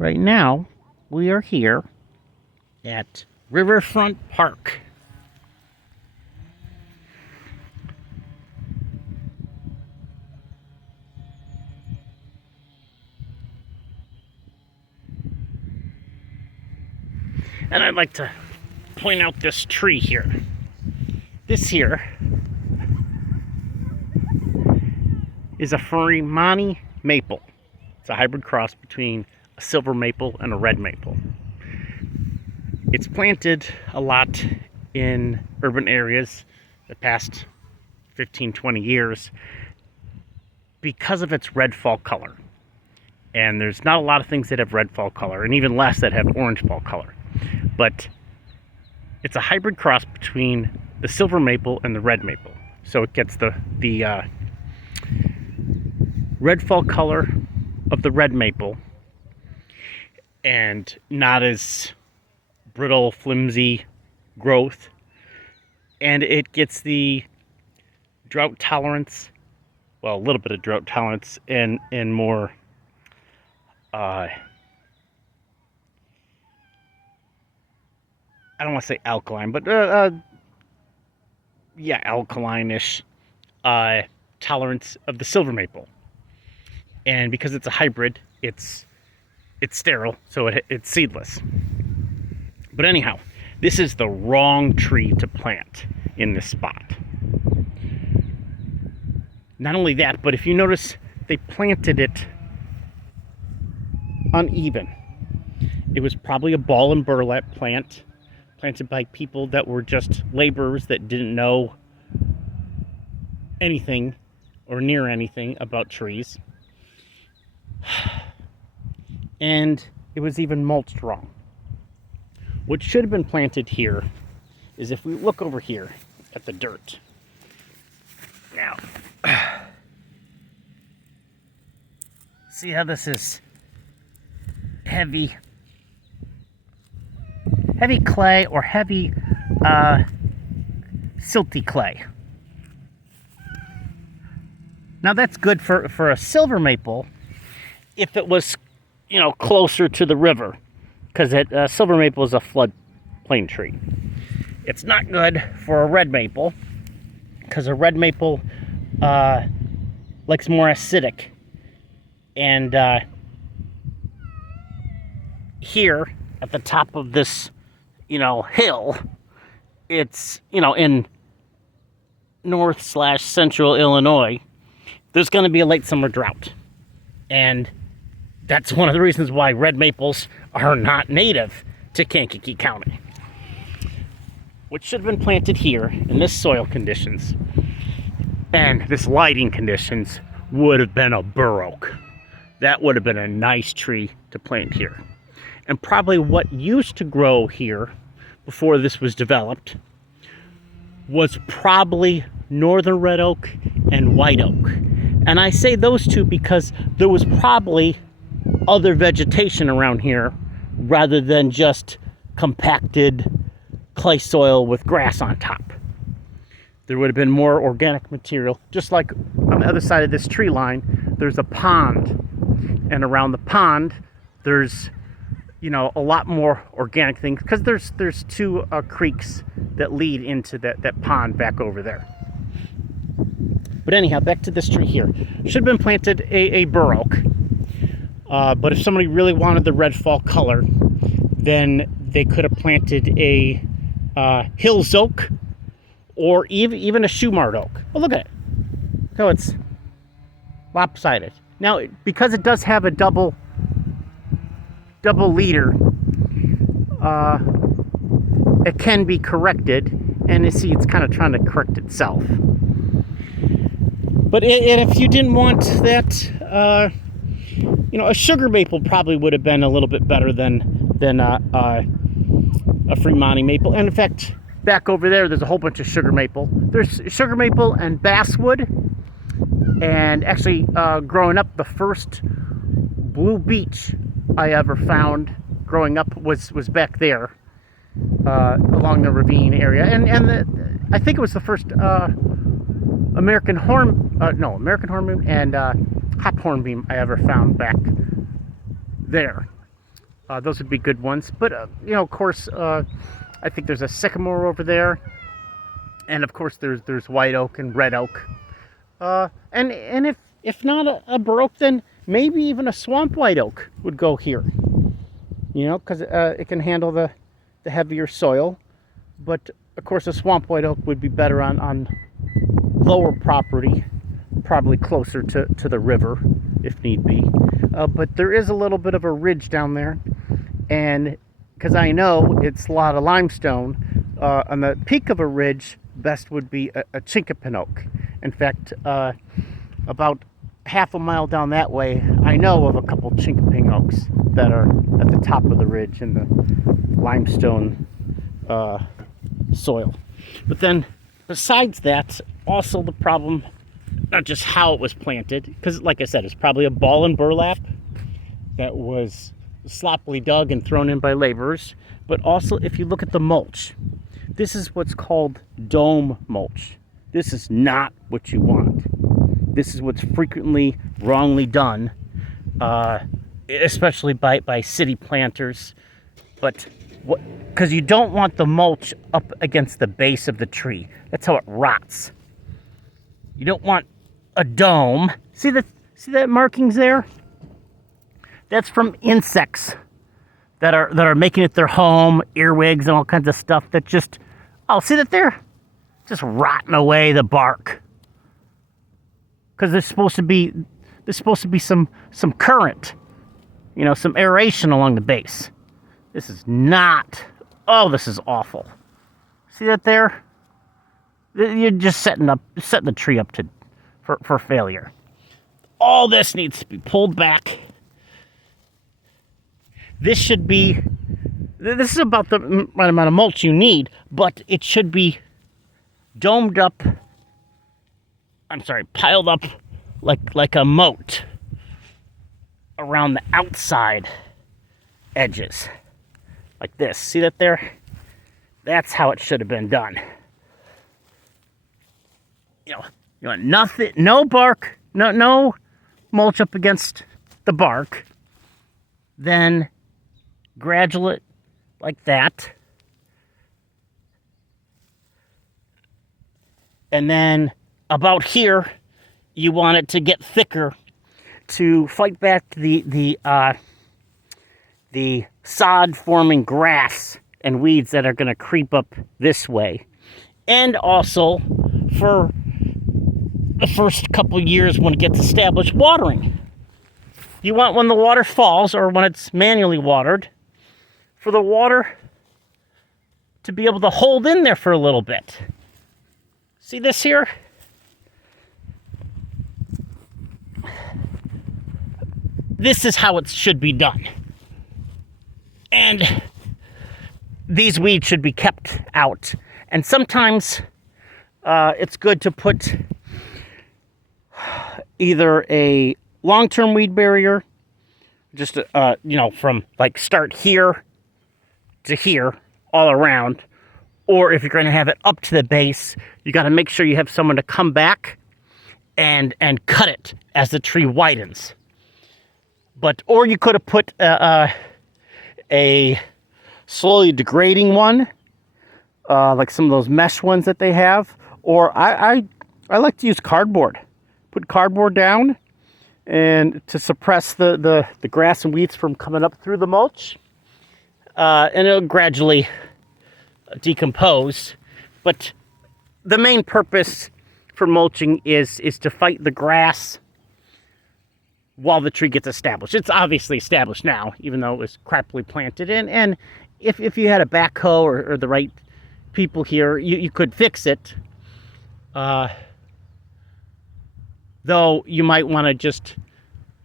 Right now, we are here at Riverfront Park. And I'd like to point out this tree here. This here is a Freemanii Maple. It's a hybrid cross between a silver maple and a red maple. It's planted a lot in urban areas the past 15-20 years because of its red fall color. And there's not a lot of things that have red fall color, and even less that have orange fall color. But it's a hybrid cross between the silver maple and the red maple. So it gets the red fall color of the red maple and not as brittle, flimsy growth. And it gets the drought tolerance, well, a little bit of drought tolerance and more I don't want to say alkaline, but yeah, alkaline-ish tolerance of the silver maple. And because it's a hybrid, it's sterile, so it's seedless. But anyhow, this is the wrong tree to plant in this spot. Not only that, but if you notice, they planted it uneven. It was probably a ball and burlap plant, planted by people that were just laborers that didn't know anything or near anything about trees. And it was even mulched wrong. What should have been planted here is, if we look over here at the dirt. Now, see how this is heavy clay or heavy silty clay. Now that's good for a silver maple if it was, closer to the river, because silver maple is a floodplain tree. It's not good for a red maple because a red maple likes more acidic. And here at the top of this hill, it's in north/central Illinois, there's going to be a late summer drought. And that's one of the reasons why red maples are not native to Kankakee County. What should have been planted here in this soil conditions and this lighting conditions would have been a bur oak. That would have been a nice tree to plant here. And probably what used to grow here before this was developed was probably northern red oak and white oak. And I say those two because there was probably other vegetation around here rather than just compacted clay soil with grass on top. There would have been more organic material. Just like on the other side of this tree line, there's a pond. And around the pond, there's a lot more organic things, because there's two creeks that lead into that pond back over there. But anyhow, back to this tree here. Should have been planted a bur oak. But if somebody really wanted the red fall color, then they could have planted a Hills oak or even a Shumard oak. Well, look at it. So it's lopsided. Now, because it does have a double leader, it can be corrected, and you see it's kind of trying to correct itself. But if you didn't want that, a sugar maple probably would have been a little bit better than a Freemanii maple. And in fact, back over there's a whole bunch of sugar maple. There's sugar maple and basswood. And actually, growing up, the first blue beech I ever found growing up was back there, along the ravine area. And I think it was the first American hornbeam and hop hornbeam I ever found back there. Those would be good ones. But, you know, of course, I think there's a sycamore over there. And, of course, there's white oak and red oak. And if not a bur oak, then maybe even a swamp white oak would go here. You know, because it can handle the heavier soil. But, of course, a swamp white oak would be better on lower property, probably closer to the river, if need be. But there is a little bit of a ridge down there. And because I know it's a lot of limestone, on the peak of a ridge, best would be a chinkapin oak. In fact, about half a mile down that way, I know of a couple chinkapin oaks that are at the top of the ridge in the limestone soil. But then, besides that, also the problem, not just how it was planted, because like I said, it's probably a ball and burlap that was sloppily dug and thrown in by laborers, but also if you look at the mulch, this is what's called dome mulch. This is not what you want. This is what's frequently wrongly done, especially by city planters. But because you don't want the mulch up against the base of the tree. That's how it rots. You don't want a dome. See that markings there? That's from insects that are making it their home, earwigs and all kinds of stuff that just, oh, see that there? Just rotting away the bark. Because there's supposed to be some current, you know, some aeration along the base. This is not, oh, this is awful. See that there? You're just setting the tree up for failure. All this needs to be pulled back. This is about the right amount of mulch you need, but it should be domed up, piled up like a moat around the outside edges. Like this. See that there? That's how it should have been done. You want nothing, no bark, no mulch up against the bark. Then graduate like that. And then about here, you want it to get thicker to fight back the sod-forming grass and weeds that are going to creep up this way. And also, for the first couple years when it gets established, watering. You want when the water falls, or when it's manually watered, for the water to be able to hold in there for a little bit. See this here? This is how it should be done. And these weeds should be kept out. And sometimes it's good to put either a long-term weed barrier, just from like start here to here all around, or if you're going to have it up to the base, you got to make sure you have someone to come back and cut it as the tree widens. Or you could have put a slowly degrading one, like some of those mesh ones that they have. Or I like to use cardboard. Put cardboard down and to suppress the grass and weeds from coming up through the mulch. And it'll gradually decompose. But the main purpose for mulching is to fight the grass while the tree gets established. It's obviously established now, even though it was crappily planted. And if you had a backhoe or the right people here, you could fix it. Though you might want to just,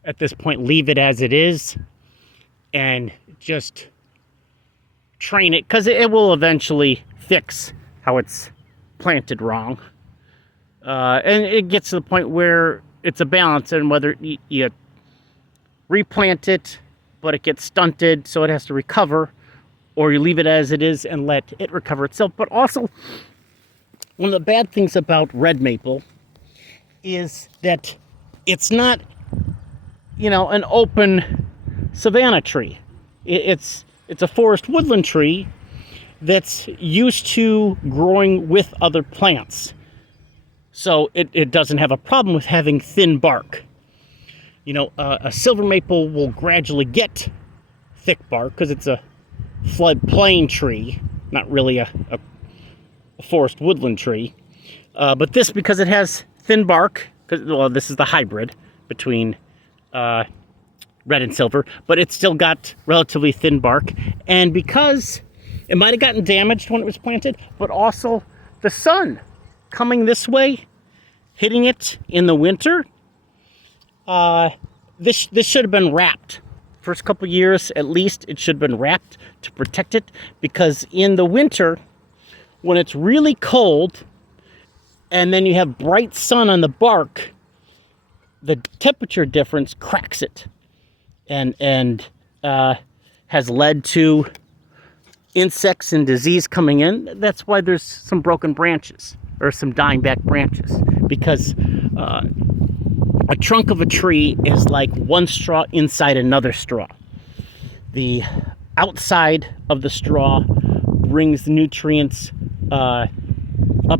at this point, leave it as it is and just train it, because it will eventually fix how it's planted wrong. And it gets to the point where it's a balance, and whether you replant it, but it gets stunted, so it has to recover, or you leave it as it is and let it recover itself. But also, one of the bad things about red maple is that it's not, an open savanna tree. It's a forest woodland tree that's used to growing with other plants. So it doesn't have a problem with having thin bark. You know, a silver maple will gradually get thick bark because it's a floodplain tree, not really a forest woodland tree. But this, because it has thin bark, well, this is the hybrid between red and silver, but it's still got relatively thin bark. And because it might have gotten damaged when it was planted, but also the sun coming this way, hitting it in the winter, this should have been wrapped. First couple years, at least, it should have been wrapped to protect it, because in the winter, when it's really cold, and then you have bright sun on the bark, the temperature difference cracks it, and has led to insects and disease coming in. That's why there's some broken branches, or some dying back branches, because a trunk of a tree is like one straw inside another straw. The outside of the straw brings the nutrients up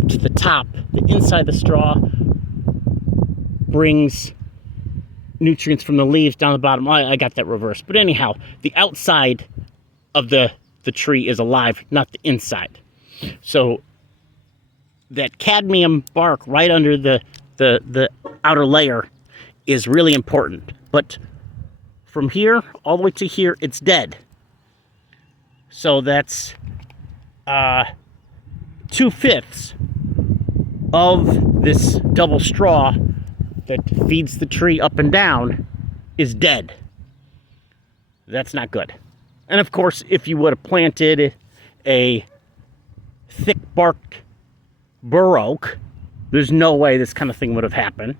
to the top. The inside of the straw brings nutrients from the leaves down the bottom. I got that reversed. But anyhow, the outside of the tree is alive, not the inside. So that cadmium bark right under the outer layer is really important. But from here all the way to here, it's dead. So that's 2/5 of this double straw that feeds the tree up and down is dead. That's not good. And of course, if you would have planted a thick-barked bur oak, there's no way this kind of thing would have happened.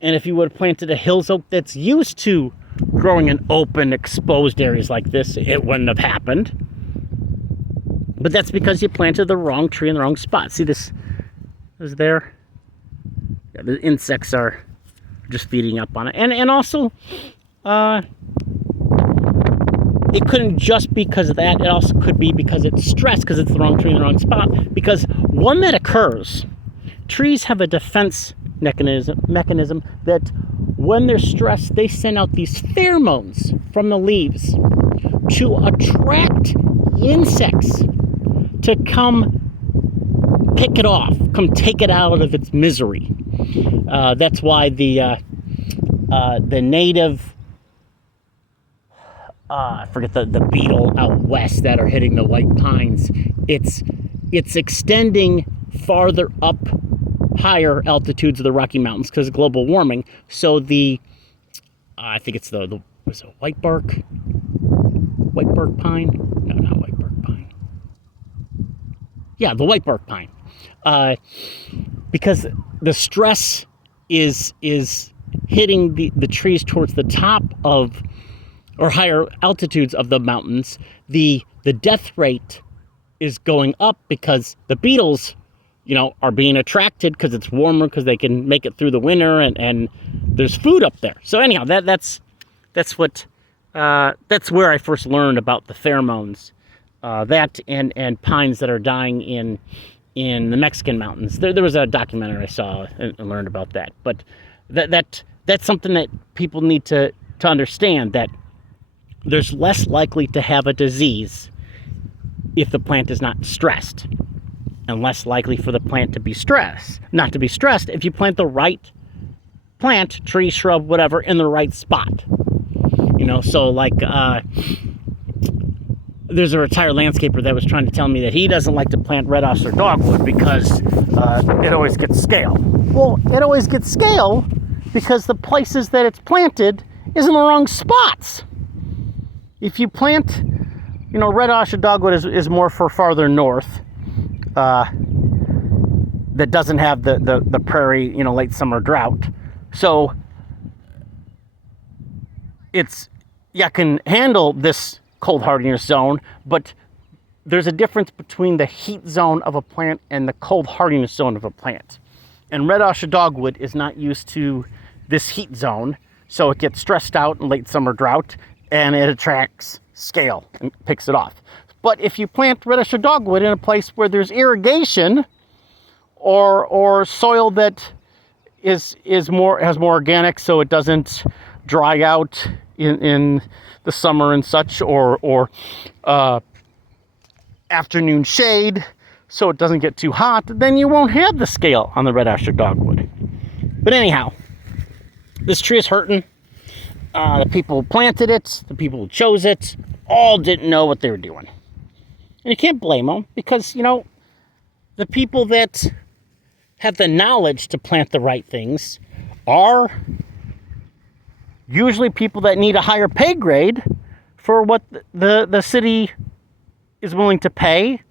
And if you would have planted a hills oak that's used to growing in open, exposed areas like this, it wouldn't have happened. But that's because you planted the wrong tree in the wrong spot. See, this is there. Yeah, the insects are just feeding up on it. And also, it couldn't just be because of that. It also could be because it's stressed, because it's the wrong tree in the wrong spot. Because when that occurs, trees have a defense mechanism that when they're stressed, they send out these pheromones from the leaves to attract insects to come pick it off, come take it out of its misery. That's why the native, I forget the beetle out west that are hitting the white pines, it's extending farther up higher altitudes of the Rocky Mountains because of global warming. So I think it's the was it white bark pine? No, not white bark pine. Yeah, the white bark pine. Because the stress is hitting the trees towards the top of, or higher altitudes of the mountains, the death rate is going up because the beetles, are being attracted because it's warmer, because they can make it through the winter, and there's food up there. So anyhow, that's where I first learned about the pheromones. That and pines that are dying in the Mexican mountains. There was a documentary I saw and learned about that. But that's something that people need to understand, that there's less likely to have a disease if the plant is not stressed, and less likely for the plant not to be stressed if you plant the right plant, tree, shrub, whatever, in the right spot. So like there's a retired landscaper that was trying to tell me that he doesn't like to plant red Acer dogwood because it always gets scale. Well, it always gets scale because the places that it's planted is in the wrong spots. If you plant, red Acer dogwood is more for farther north, that doesn't have the prairie, late summer drought. So you can handle this cold hardiness zone, but there's a difference between the heat zone of a plant and the cold hardiness zone of a plant. And red Acer dogwood is not used to this heat zone, so it gets stressed out in late summer drought, and it attracts scale and picks it off. But if you plant red Acer dogwood in a place where there's irrigation or soil that has more organic, so it doesn't dry out in the summer and such, or afternoon shade, so it doesn't get too hot, then you won't have the scale on the red Acer dogwood. But anyhow, this tree is hurting. The people who planted it, the people who chose it, all didn't know what they were doing. And you can't blame them, because, you know, the people that have the knowledge to plant the right things are usually people that need a higher pay grade for what the city is willing to pay,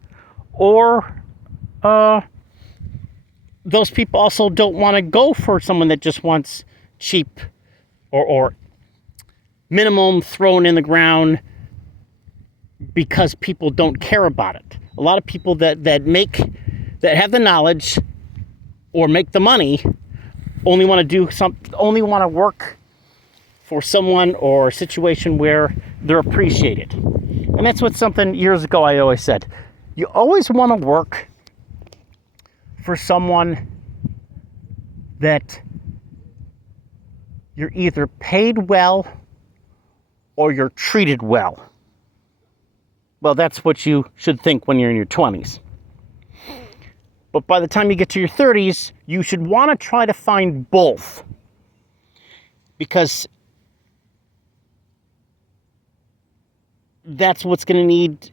or those people also don't want to go for someone that just wants cheap or minimum thrown in the ground because people don't care about it. A lot of people that have the knowledge or make the money only want to work for someone or a situation where they're appreciated. And that's what something years ago I always said. You always want to work for someone that you're either paid well or you're treated well. Well, that's what you should think when you're in your 20s. But by the time you get to your 30s, you should want to try to find both. Because that's what's going to need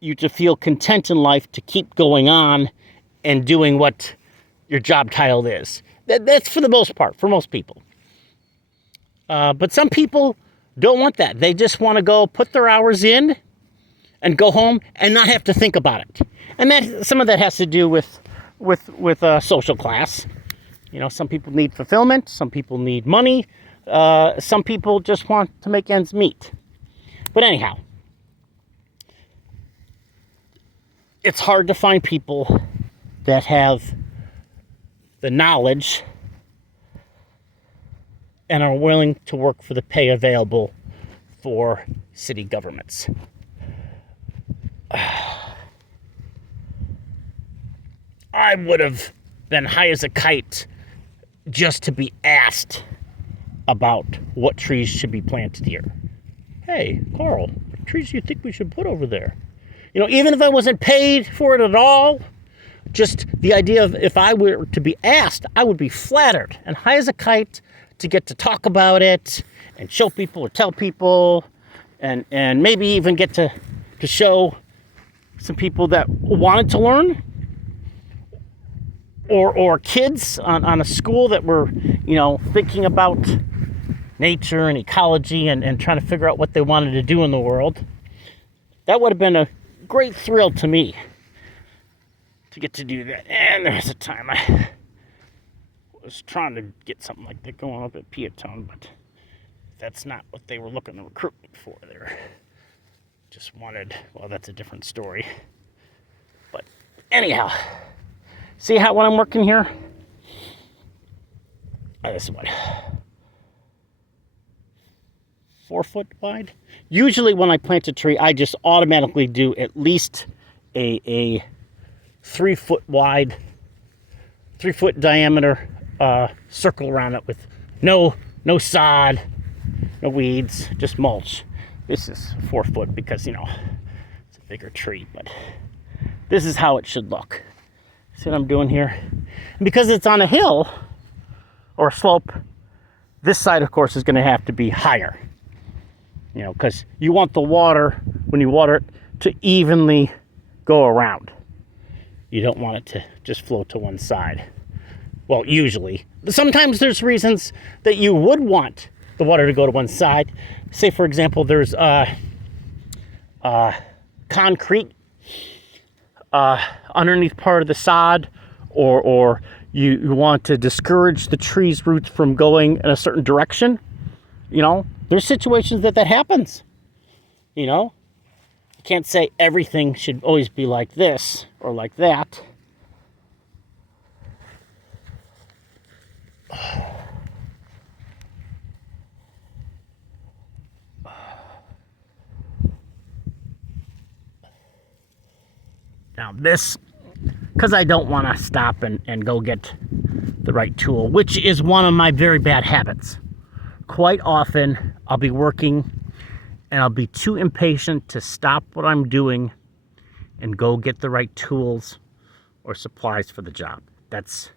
you to feel content in life to keep going on and doing what your job title is. That's for the most part, for most people. But some people don't want that. They just want to go put their hours in and go home and not have to think about it. And that some of that has to do with social class. You know, some people need fulfillment. Some people need money. Some people just want to make ends meet. But anyhow, it's hard to find people that have the knowledge and are willing to work for the pay available for city governments. I would have been high as a kite just to be asked about what trees should be planted here. Hey, Carl, what trees do you think we should put over there? You know, even if I wasn't paid for it at all, just the idea of if I were to be asked, I would be flattered and high as a kite to get to talk about it and show people or tell people and maybe even get to show some people that wanted to learn or kids on a school that were, you know, thinking about nature and ecology and trying to figure out what they wanted to do in the world. That would have been a great thrill to me to get to do that. And there was a time I was trying to get something like that going up at Peatone, but that's not what they were looking to recruit me for. They just wanted, well, that's a different story. But anyhow, see how when I'm working here? This is what, 4 foot wide? Usually when I plant a tree, I just automatically do at least a 3 foot wide, 3 foot diameter circle around it with no sod, no weeds, just mulch. This is 4 foot because, you know, it's a bigger tree, but this is how it should look. See what I'm doing here? And because it's on a hill or a slope, this side, of course, is going to have to be higher. You know, because you want the water, when you water it, to evenly go around. You don't want it to just flow to one side. Well, usually. Sometimes there's reasons that you would want the water to go to one side. Say, for example, there's concrete underneath part of the sod, or you want to discourage the tree's roots from going in a certain direction. You know, there's situations that happens. You know, you can't say everything should always be like this or like that. Now this, because I don't want to stop and go get the right tool, which is one of my very bad habits. Quite often, I'll be working and I'll be too impatient to stop what I'm doing and go get the right tools or supplies for the job. That's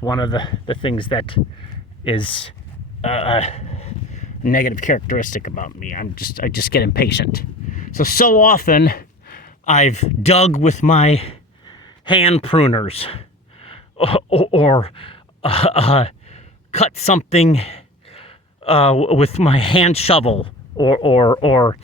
one of the things that is a negative characteristic about me. I just get impatient. So often I've dug with my hand pruners or cut something with my hand shovel or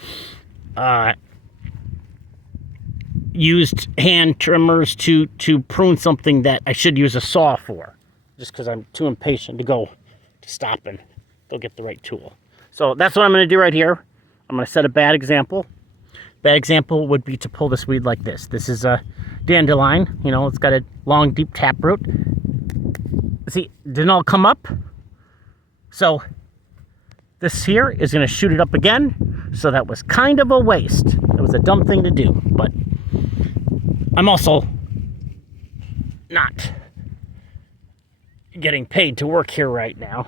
used hand trimmers to prune something that I should use a saw for, just because I'm too impatient to stop and go get the right tool. So that's what I'm going to do right here. I'm going to set a bad example. Bad example would be to pull this weed like this. This is a dandelion. You know, it's got a long, deep taproot. See, didn't all come up. So this here is going to shoot it up again. So that was kind of a waste. It was a dumb thing to do, but I'm also not getting paid to work here right now.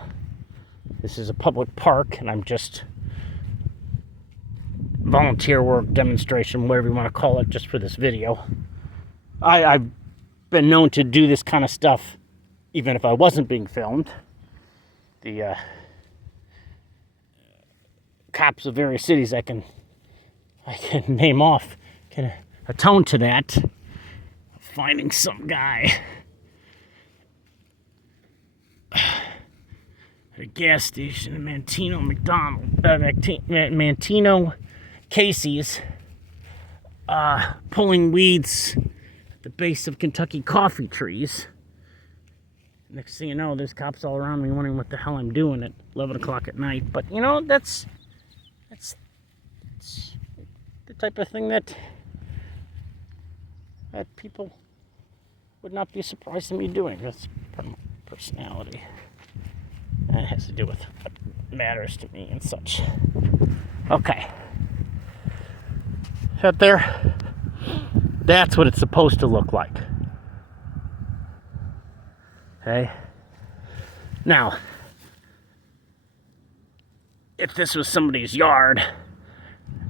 This is a public park, and I'm just volunteer work, demonstration, whatever you want to call it, just for this video. I've been known to do this kind of stuff even if I wasn't being filmed. The cops of various cities I can name off can atone to that. Finding some guy at a gas station in Mantino Casey's, pulling weeds at the base of Kentucky coffee trees. Next thing you know, there's cops all around me wondering what the hell I'm doing at 11 o'clock at night. But, you know, that's the type of thing that people would not be surprised at me doing. That's part of my personality. And it has to do with what matters to me and such. Okay. Out there, that's what it's supposed to look like. Okay. Now, if this was somebody's yard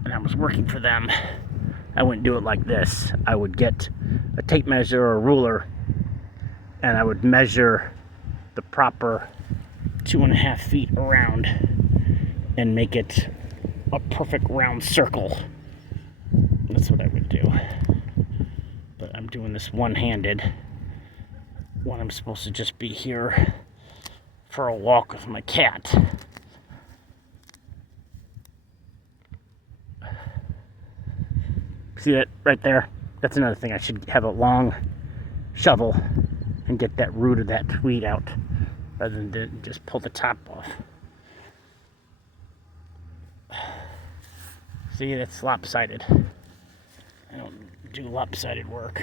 and I was working for them, I wouldn't do it like this. I would get a tape measure or a ruler and I would measure the proper 2.5 feet around and make it a perfect round circle. That's what I would do. But I'm doing this one-handed when I'm supposed to just be here for a walk with my cat. See that right there? That's another thing. I should have a long shovel and get that root of that weed out rather than just pull the top off. See, that's lopsided. I don't do lopsided work.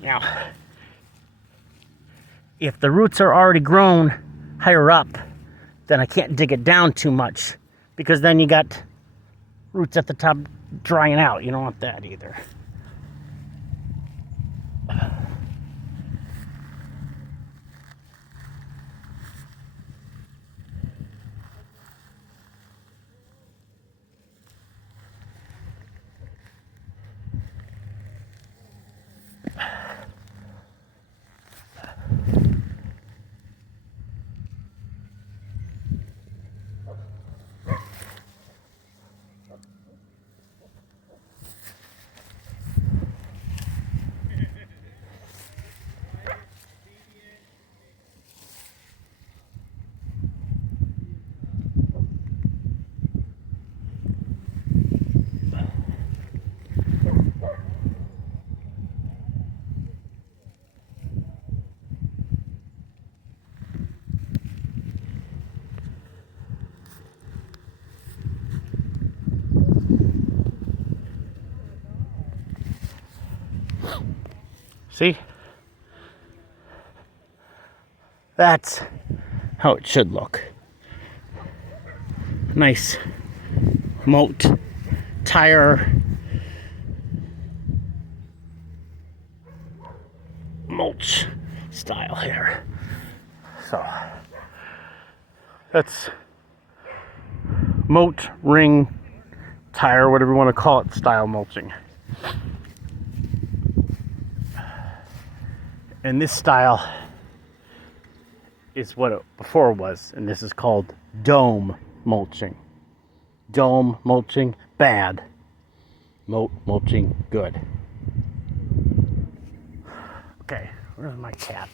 Now, if the roots are already grown higher up, then I can't dig it down too much, because then you got roots at the top drying out. You don't want that either. See? That's how it should look. Nice moat tire mulch style here. So that's moat ring tire, whatever you want to call it, style mulching. And this style is what it before was, and this is called dome mulching. Dome mulching, bad. Moat mulching, good. Okay, where's my cat?